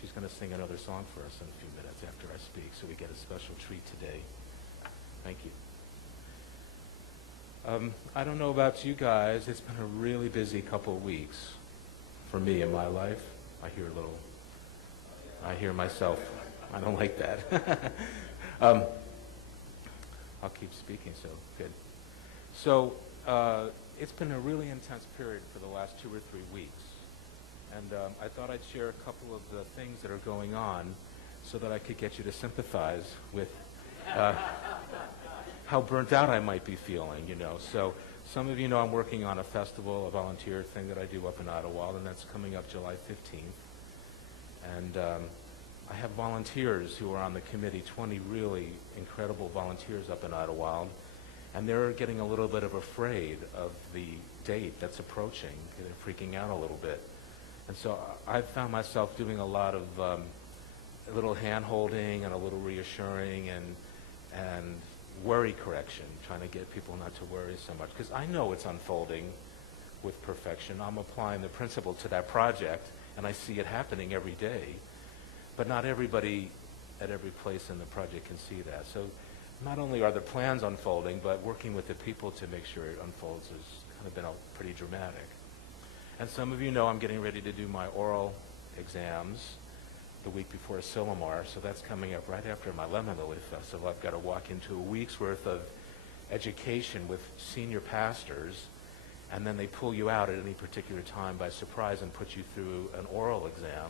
She's going to sing another song for us in a few minutes after I speak, so we get a special treat today. Thank you. I don't know about you guys. It's been a really busy couple of weeks for me in my life. I hear myself. I don't like that. I'll keep speaking, so good. So it's been a really intense period for the last 2 or 3 weeks. And I thought I'd share a couple of the things that are going on so that I could get you to sympathize with how burnt out I might be feeling, you know. So some of you know I'm working on a festival, a volunteer thing that I do up in Ottawa, and that's coming up July 15th. And I have volunteers who are on the committee, 20 really incredible volunteers up in Ottawa, and they're getting a little bit of afraid of the date that's approaching. They're freaking out a little bit. And so I've found myself doing a lot of a little hand-holding and a little reassuring and worry correction, trying to get people not to worry so much. Because I know it's unfolding with perfection. I'm applying the principle to that project, and I see it happening every day. But not everybody at every place in the project can see that. So not only are the plans unfolding, but working with the people to make sure it unfolds has kind of been pretty dramatic. And some of you know I'm getting ready to do my oral exams the week before Silomar, so that's coming up right after my Lemon Lily Festival. I've got to walk into a week's worth of education with senior pastors, and then they pull you out at any particular time by surprise and put you through an oral exam,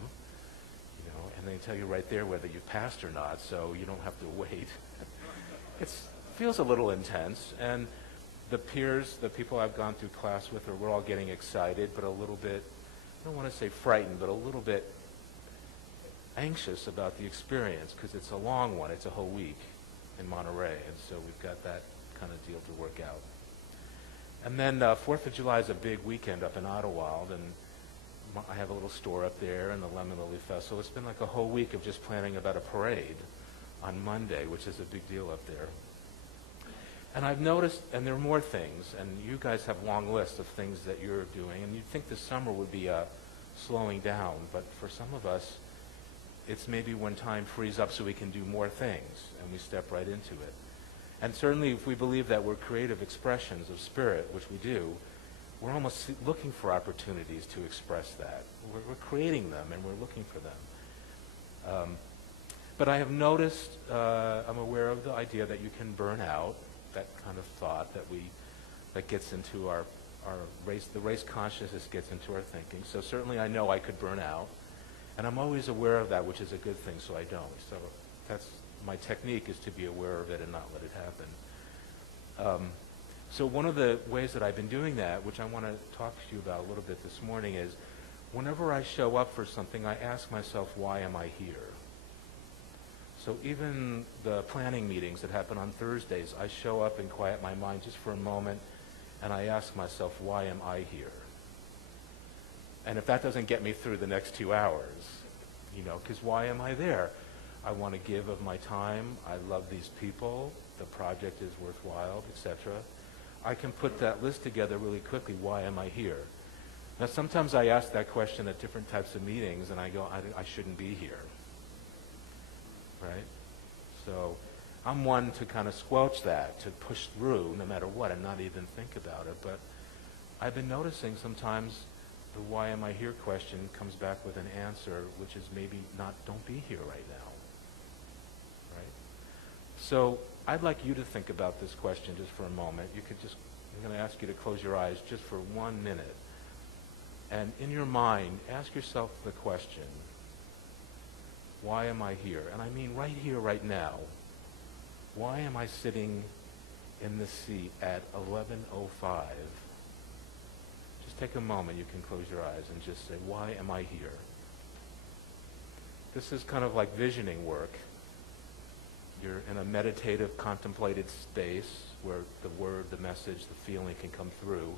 you know, and they tell you right there whether you passed or not, so you don't have to wait. It feels a little intense, and the peers, the people I've gone through class with, we're all getting excited, but a little bit, I don't want to say frightened, but a little bit anxious about the experience, because it's a long one. It's a whole week in Monterey, and so we've got that kind of deal to work out. And then 4th of July is a big weekend up in Ottawa, and I have a little store up there and the Lemon Lily Festival. It's been like a whole week of just planning about a parade on Monday, which is a big deal up there. And I've noticed, and there are more things, and you guys have long lists of things that you're doing, and you'd think the summer would be slowing down, but for some of us, it's maybe when time frees up so we can do more things, and we step right into it. And certainly if we believe that we're creative expressions of spirit, which we do, we're almost looking for opportunities to express that. We're creating them, and we're looking for them. But I have noticed, I'm aware of the idea that you can burn out, that kind of thought that gets into our race, the race consciousness gets into our thinking. So certainly I know I could burn out. And I'm always aware of that, which is a good thing, so I don't. So that's my technique, is to be aware of it and not let it happen. So one of the ways that I've been doing that, which I want to talk to you about a little bit this morning, is whenever I show up for something, I ask myself, why am I here? So even the planning meetings that happen on Thursdays, I show up and quiet my mind just for a moment, and I ask myself, why am I here? And if that doesn't get me through the next 2 hours, you know, because why am I there? I want to give of my time. I love these people. The project is worthwhile, etc. I can put that list together really quickly. Why am I here? Now, sometimes I ask that question at different types of meetings, and I go, I shouldn't be here. Right? So I'm one to kind of squelch that, to push through no matter what and not even think about it. But I've been noticing sometimes the why am I here question comes back with an answer, which is maybe not, don't be here right now. Right? So I'd like you to think about this question just for a moment. You could just, I'm going to ask you to close your eyes just for 1 minute. And in your mind, ask yourself the question, why am I here? And I mean right here, right now. Why am I sitting in this seat at 11:05? Take a moment, you can close your eyes and just say, why am I here? This is kind of like visioning work. You're in a meditative, contemplated space where the word, the message, the feeling can come through,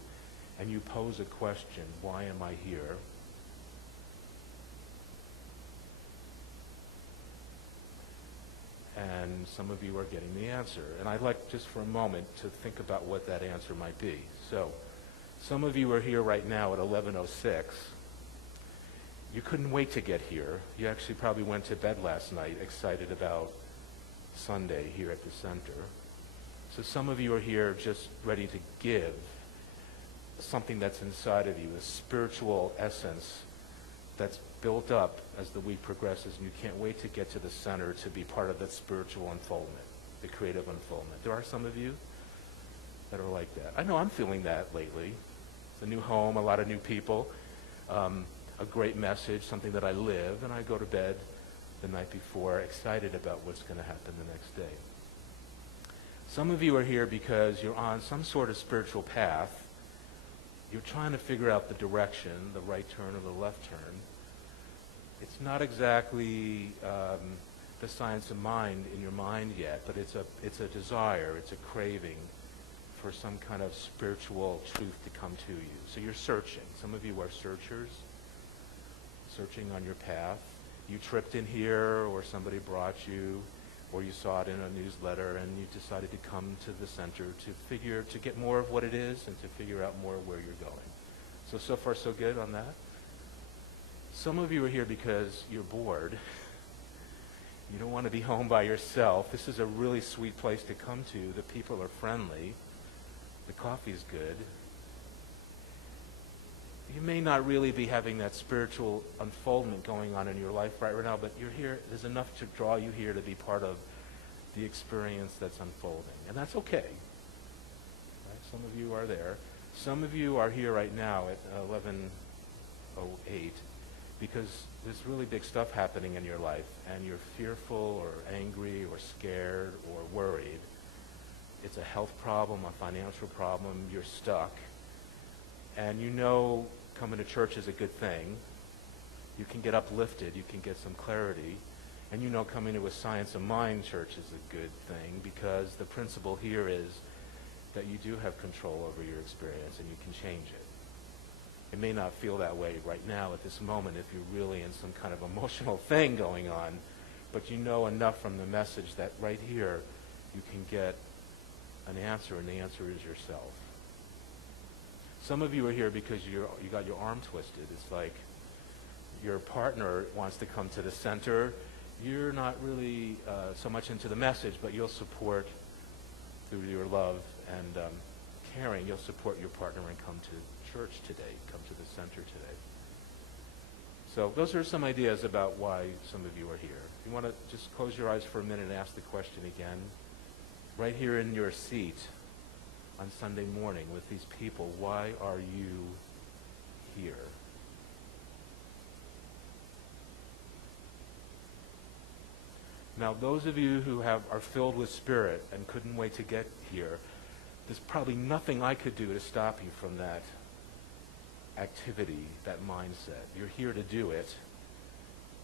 and you pose a question, why am I here? And some of you are getting the answer. And I'd like just for a moment to think about what that answer might be. So, some of you are here right now at 11:06. You couldn't wait to get here. You actually probably went to bed last night excited about Sunday here at the center. So some of you are here just ready to give something that's inside of you, a spiritual essence that's built up as the week progresses, and you can't wait to get to the center to be part of that spiritual unfoldment, the creative unfoldment. There are some of you that are like that. I know I'm feeling that lately. It's a new home, a lot of new people, a great message, something that I live, and I go to bed the night before excited about what's going to happen the next day. Some of you are here because you're on some sort of spiritual path. You're trying to figure out the direction, the right turn or the left turn. It's not exactly the science of mind in your mind yet, but it's a desire, it's a craving for some kind of spiritual truth to come to you. So you're searching. Some of you are searchers, searching on your path. You tripped in here, or somebody brought you, or you saw it in a newsletter, and you decided to come to the center to get more of what it is and to figure out more where you're going. So far so good on that. Some of you are here because you're bored. You don't want to be home by yourself. This is a really sweet place to come to. The people are friendly. The coffee's good. You may not really be having that spiritual unfoldment going on in your life right now, but you're here. There's enough to draw you here to be part of the experience that's unfolding. And that's okay. Right? Some of you are there. Some of you are here right now at 11:08 because there's really big stuff happening in your life, and you're fearful or angry or scared or worried. It's a health problem, a financial problem. You're stuck. And you know coming to church is a good thing. You can get uplifted. You can get some clarity. And you know coming to a Science of Mind church is a good thing because the principle here is that you do have control over your experience and you can change it. It may not feel that way right now at this moment if you're really in some kind of emotional thing going on, but you know enough from the message that right here you can get an answer, and the answer is yourself. Some of you are here because you got your arm twisted. It's like your partner wants to come to the center. You're not really so much into the message, but you'll support through your love and caring. You'll support your partner and come to church today, come to the center today. So those are some ideas about why some of you are here. If you want to just close your eyes for a minute and ask the question again. Right here in your seat on Sunday morning with these people, why are you here? Now, those of you who are filled with spirit and couldn't wait to get here, there's probably nothing I could do to stop you from that activity, that mindset. You're here to do it.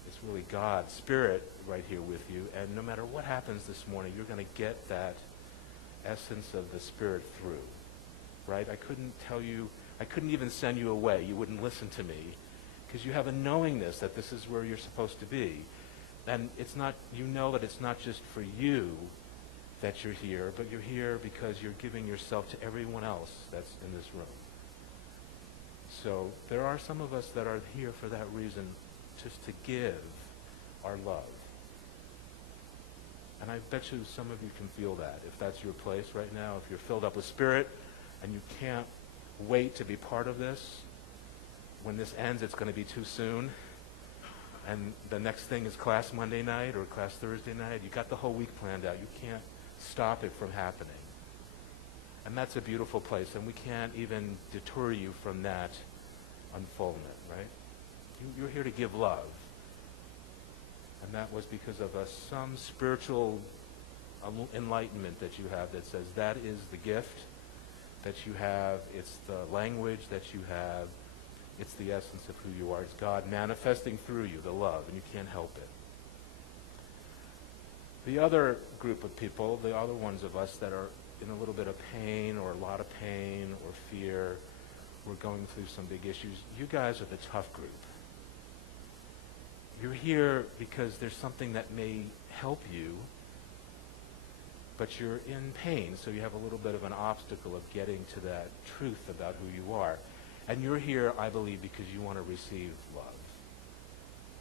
It's really God's Spirit right here with you, and no matter what happens this morning, you're going to get that essence of the Spirit through, right? I couldn't even send you away. You wouldn't listen to me because you have a knowingness that this is where you're supposed to be. And it's not, you know that it's not just for you that you're here, but you're here because you're giving yourself to everyone else that's in this room. So there are some of us that are here for that reason, just to give our love. And I bet you some of you can feel that, if that's your place right now, if you're filled up with Spirit and you can't wait to be part of this. When this ends, it's going to be too soon. And the next thing is class Monday night or class Thursday night. You got the whole week planned out. You can't stop it from happening. And that's a beautiful place, and we can't even deter you from that unfoldment, right? You're here to give love. And that was because of some spiritual enlightenment that you have that says that is the gift that you have. It's the language that you have. It's the essence of who you are. It's God manifesting through you, the love, and you can't help it. The other group of people, the other ones of us that are in a little bit of pain or a lot of pain or fear, we're going through some big issues, you guys are the tough group. You're here because there's something that may help you, but you're in pain, so you have a little bit of an obstacle of getting to that truth about who you are. And you're here, I believe, because you want to receive love.